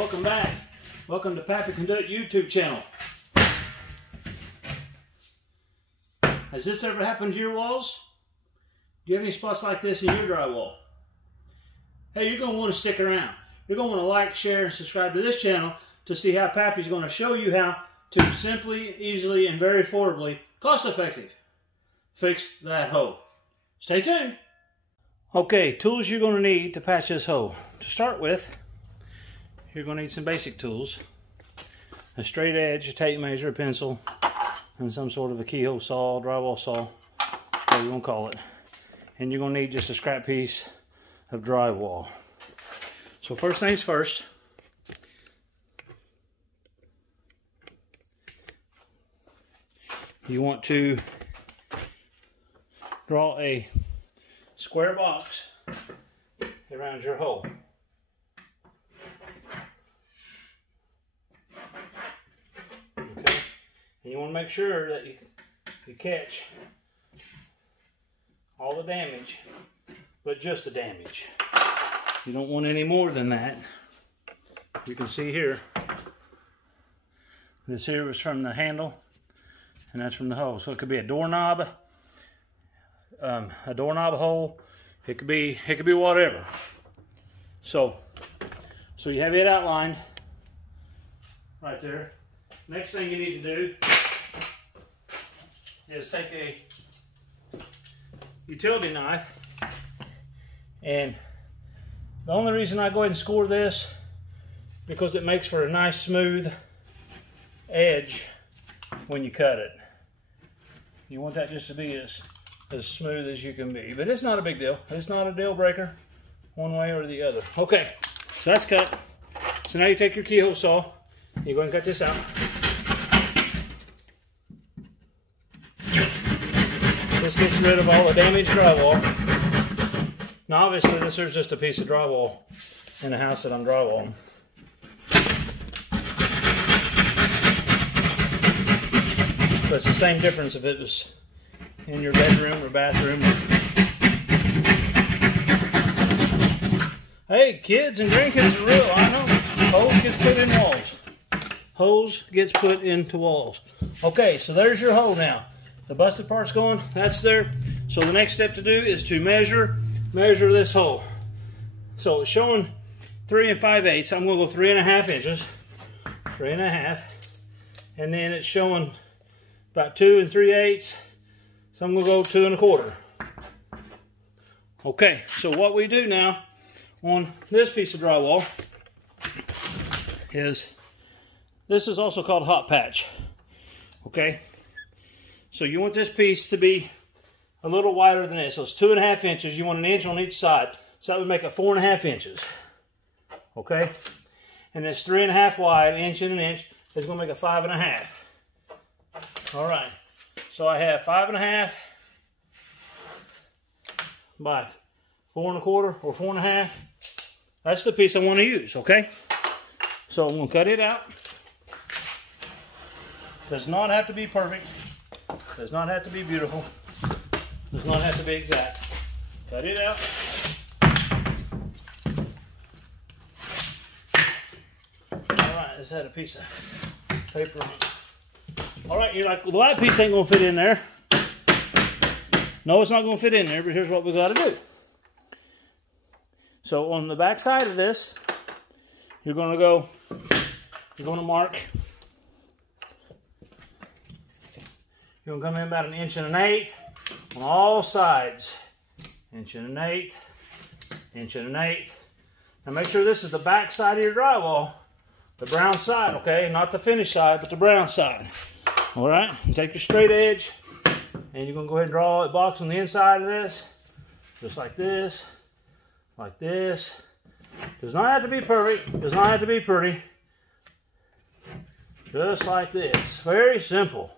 welcome back. Welcome to Pappy Can Do It YouTube channel. Has this ever happened to your walls? Do you have any spots like this in your drywall? Hey, you're going to want to stick around. You're going to want to like, share, and subscribe to this channel to see how Pappy's going to show you how to simply, easily, and very affordably, cost-effective, fix that hole. Stay tuned. Okay, tools you're going to need to patch this hole. To start with, you're going to need some basic tools. A straight edge, a tape measure, a pencil, and some sort of a keyhole saw, drywall saw, whatever you want to call it. And you're going to need just a scrap piece of drywall. So first things first, you want to draw a square box around your hole. Okay, and you want to make sure that you catch all the damage, but just the damage. You don't want any more than that. You can see here, this here was from the handle, and that's from the hole. So it could be a doorknob hole. It could be whatever. So you have it outlined right there. Next thing you need to do is take a utility knife, and the only reason I go ahead and score this because it makes for a nice smooth edge when you cut it. You want that just to be as smooth as you can be, but it's not a big deal. It's not a deal breaker one way or the other. Okay, so that's cut. So now you take your keyhole saw, you go and cut this out. This gets rid of all the damaged drywall. Now obviously this is just a piece of drywall in the house that I'm drywalling. But it's the same difference if it was in your bedroom or bathroom. Hey, kids and grandkids are real, I know. Hose gets put in walls. Hose gets put into walls. Okay, so there's your hole now. The busted part's gone, that's there. So the next step to do is to measure this hole. So it's showing 3 5/8. I'm gonna go 3 1/2 inches. 3 1/2. And then it's showing about 2 3/8. So I'm gonna go 2 1/4. Okay, so what we do now on this piece of drywall is, this is also called hot patch. Okay, so you want this piece to be a little wider than this. So it's 2 1/2 inches. You want an inch on each side. So that would make it 4 1/2 inches. Okay, and it's 3 1/2 wide, inch and an inch. It's gonna make a 5 1/2. All right, so I have 5 1/2 by 4 1/4 or 4 1/2. That's the piece I want to use. Okay, so I'm gonna cut it out. Does not have to be perfect. Does not have to be beautiful. Does not have to be exact. Cut it out. All right, let's add a piece of paper. All right, you're like, well, that piece ain't gonna fit in there. No, it's not gonna fit in there, but here's what we gotta do. So on the back side of this, you're gonna mark. You're gonna come in about 1 1/8 on all sides. 1 1/8, 1 1/8. Now make sure this is the back side of your drywall, the brown side, okay? Not the finished side, but the brown side. All right, and take your straight edge, and you're gonna go ahead and draw a box on the inside of this, just like this, like this. Does not have to be perfect, does not have to be pretty. Just like this, very simple.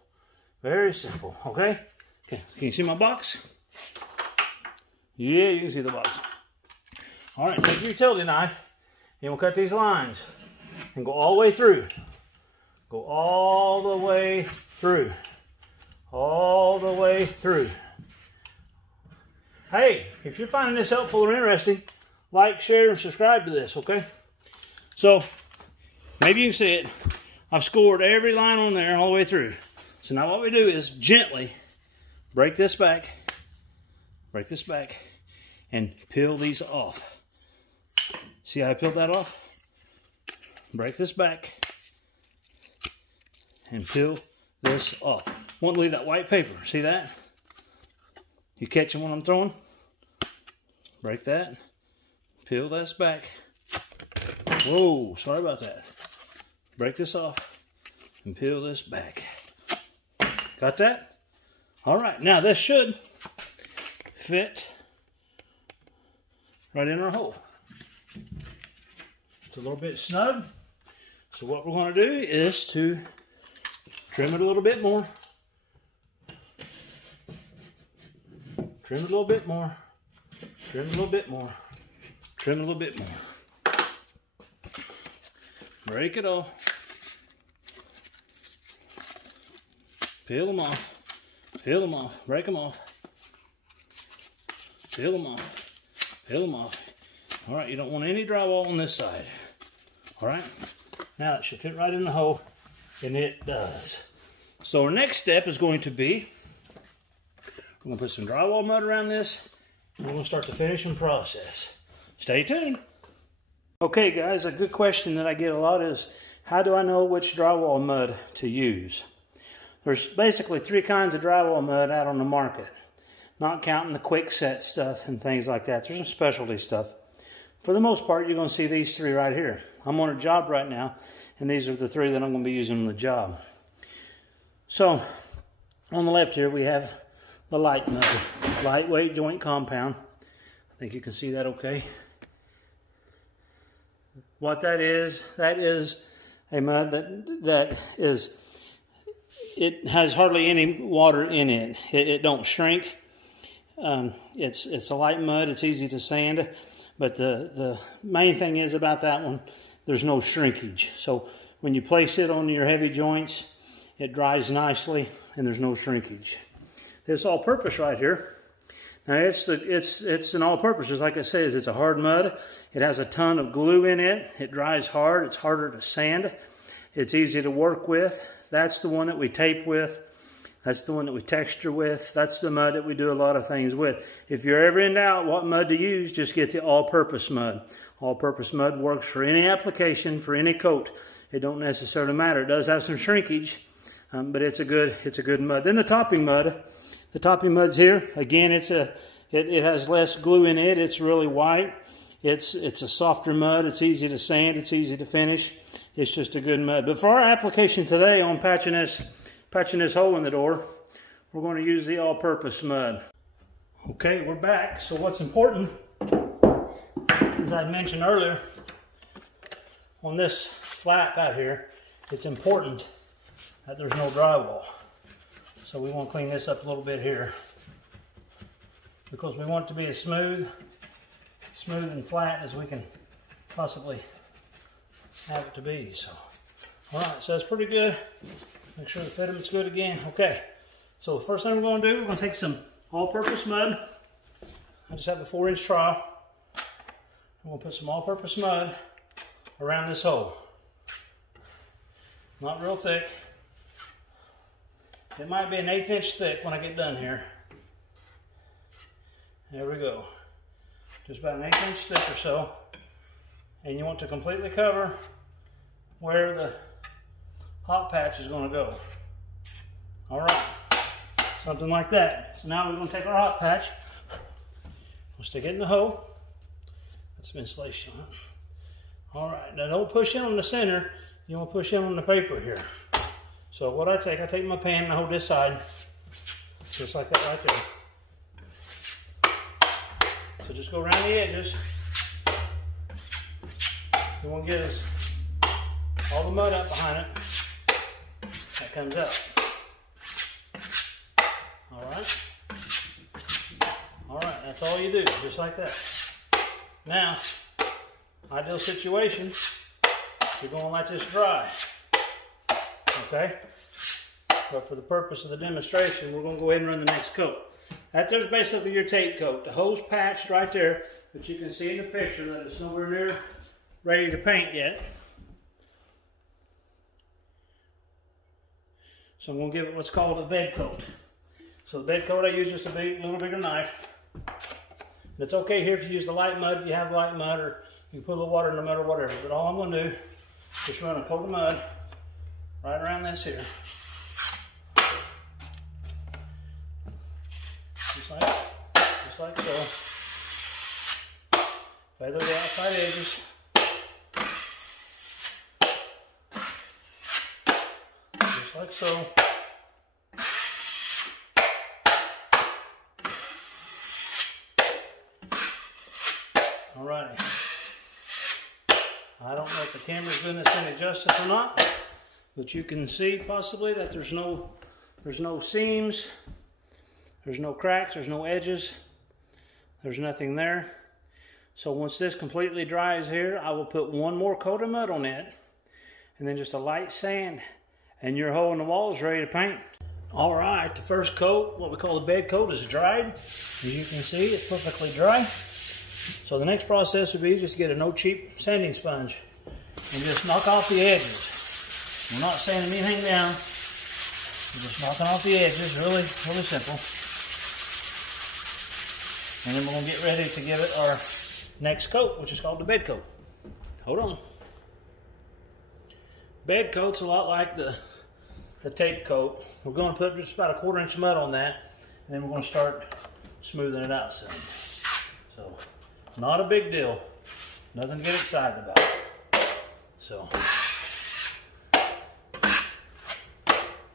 Very simple, okay? Okay, can you see my box? Yeah, you can see the box. All right, take your utility knife, and we'll cut these lines, and go all the way through. Go all the way through. All the way through. Hey, if you're finding this helpful or interesting, like, share, and subscribe to this, okay? So, maybe you can see it. I've scored every line on there all the way through. So now what we do is gently break this back, and peel these off. See how I peeled that off? Break this back and peel this off. Want to leave that white paper. See that? You catching what I'm throwing? Break that. Peel this back. Whoa, sorry about that. Break this off and peel this back. Got that? All right, now this should fit right in our hole. It's a little bit snug. So what we're going to do is to trim it a little bit more. Trim it a little bit more. Trim it a little bit more. Trim it a little bit more. Break it off. Peel them off. Peel them off. Break them off. Peel them off. Peel them off. All right, you don't want any drywall on this side. All right, now it should fit right in the hole, and it does. So our next step is going to be, we're going to put some drywall mud around this, and we're going to start the finishing process. Stay tuned. Okay guys, a good question that I get a lot is, how do I know which drywall mud to use? There's basically 3 kinds of drywall mud out on the market, not counting the quick set stuff and things like that. There's some specialty stuff. For the most part, you're going to see these 3 right here. I'm on a job right now, and these are the 3 that I'm going to be using on the job. So, on the left here, we have the light mud, lightweight joint compound. I think you can see that okay. What that is a mud that is, it has hardly any water in it. It don't shrink. It's a light mud. It's easy to sand. But the main thing is about that one, there's no shrinkage. So when you place it on your heavy joints, it dries nicely and there's no shrinkage. This all-purpose right here, now it's an all-purpose, just like it says. It's a hard mud. It has a ton of glue in it. It dries hard. It's harder to sand. It's easy to work with. That's the one that we tape with. That's the one that we texture with. That's the mud that we do a lot of things with. If you're ever in doubt what mud to use, just get the all-purpose mud. All-purpose mud works for any application, for any coat. It don't necessarily matter. It does have some shrinkage, but it's a good mud. Then the topping mud. The topping mud's here. Again, it has less glue in it. It's really white. It's a softer mud. It's easy to sand. It's easy to finish. It's just a good mud. But for our application today on patching this hole in the door, we're going to use the all-purpose mud. Okay, we're back. So what's important, as I mentioned earlier, on this flap out here, it's important that there's no drywall. So we want to clean this up a little bit here, because we want it to be as smooth and flat as we can possibly have it to be. So, all right, so it's pretty good. Make sure the fitment's good again. Okay, so the first thing we're going to do, we're going to take some all-purpose mud. I just have a 4-inch trowel. I'm going to put some all-purpose mud around this hole. Not real thick. It might be an 1/8 inch thick when I get done here. There we go. Just about an 1/8 inch thick or so. And you want to completely cover where the hot patch is going to go. All right, something like that. So now we're going to take our hot patch, we'll stick it in the hole. Put some insulation on it. All right, now don't push in on the center. You want to push in on the paper here. So what I take my pan and I hold this side, just like that right there. So just go around the edges. You want to get all the mud up behind it. That comes up. All right, that's all you do, just like that. Now, ideal situation, you're going to let this dry. Okay? But for the purpose of the demonstration, we're going to go ahead and run the next coat. There's basically your tape coat. The hole's patched right there, but you can see in the picture that it's nowhere near ready to paint yet. So I'm going to give it what's called a bed coat. So the bed coat, I use just a little bigger knife. It's okay here if you use the light mud, if you have light mud, or you can put a little water in the mud or whatever. But all I'm going to do is just run a coat of mud right around this here. Just like so. Feather the outside edges. Just like so. Alrighty. I don't know if the camera's doing this any justice or not, but you can see possibly that there's no seams, there's no cracks, there's no edges, there's nothing there. So once this completely dries here, I will put one more coat of mud on it, and then just a light sand, and your hole in the wall is ready to paint. All right, the first coat, what we call the bed coat, is dried. As you can see, it's perfectly dry. So the next process would be just get a no cheap sanding sponge and just knock off the edges. We're not sanding anything down. We're just knocking off the edges, really simple. And then we're going to get ready to give it our next coat, which is called the bed coat. Hold on. Bed coat's a lot like the tape coat. We're going to put just about a 1/4 inch of mud on that, and then we're going to start smoothing it out some. So, not a big deal. Nothing to get excited about. So,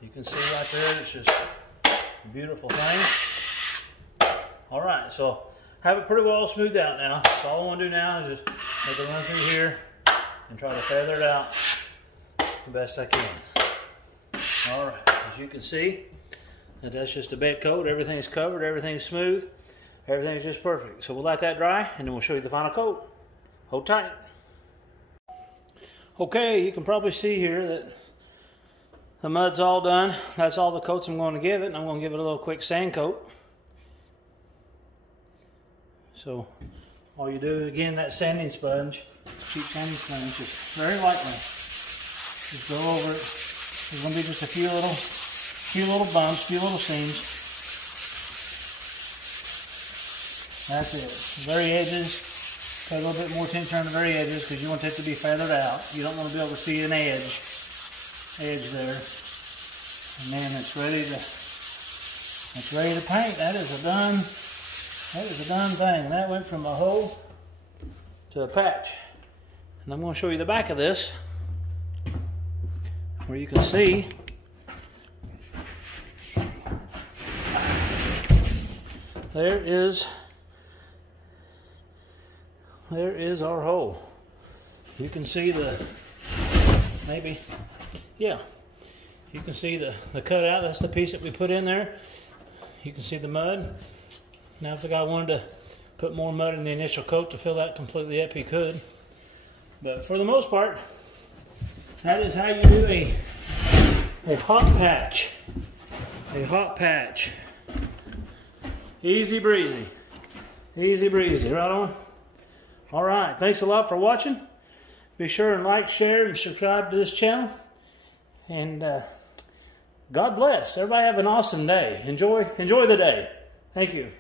you can see right there, it's just a beautiful thing. All right, so have it pretty well smoothed out now. So all I want to do now is just make it run through here and try to feather it out the best I can. All right, as you can see, that's just a bed coat. Everything's covered, everything's smooth, everything's just perfect. So we'll let that dry, and then we'll show you the final coat. Hold tight. Okay, you can probably see here that the mud's all done. That's all the coats I'm going to give it, and I'm going to give it a little quick sand coat. So all you do, again, that sanding sponge, cheap sanding sponge, just very lightly, just go over it. There's going to be just a few little bumps, a few little seams. That's it. The very edges, pay a little bit more attention on the very edges because you want it to be feathered out. You don't want to be able to see an edge there. And then it's ready to paint. That is a done thing. And that went from a hole to a patch. And I'm going to show you the back of this, where you can see there is our hole. You can see you can see the cutout. That's the piece that we put in there. You can see the mud. Now if the guy wanted to put more mud in the initial coat to fill that completely up, he could. But for the most part, that is how you do a hot patch. A hot patch. Easy breezy. Easy breezy, right on? Alright, thanks a lot for watching. Be sure and like, share, and subscribe to this channel. And God bless. Everybody have an awesome day. Enjoy the day. Thank you.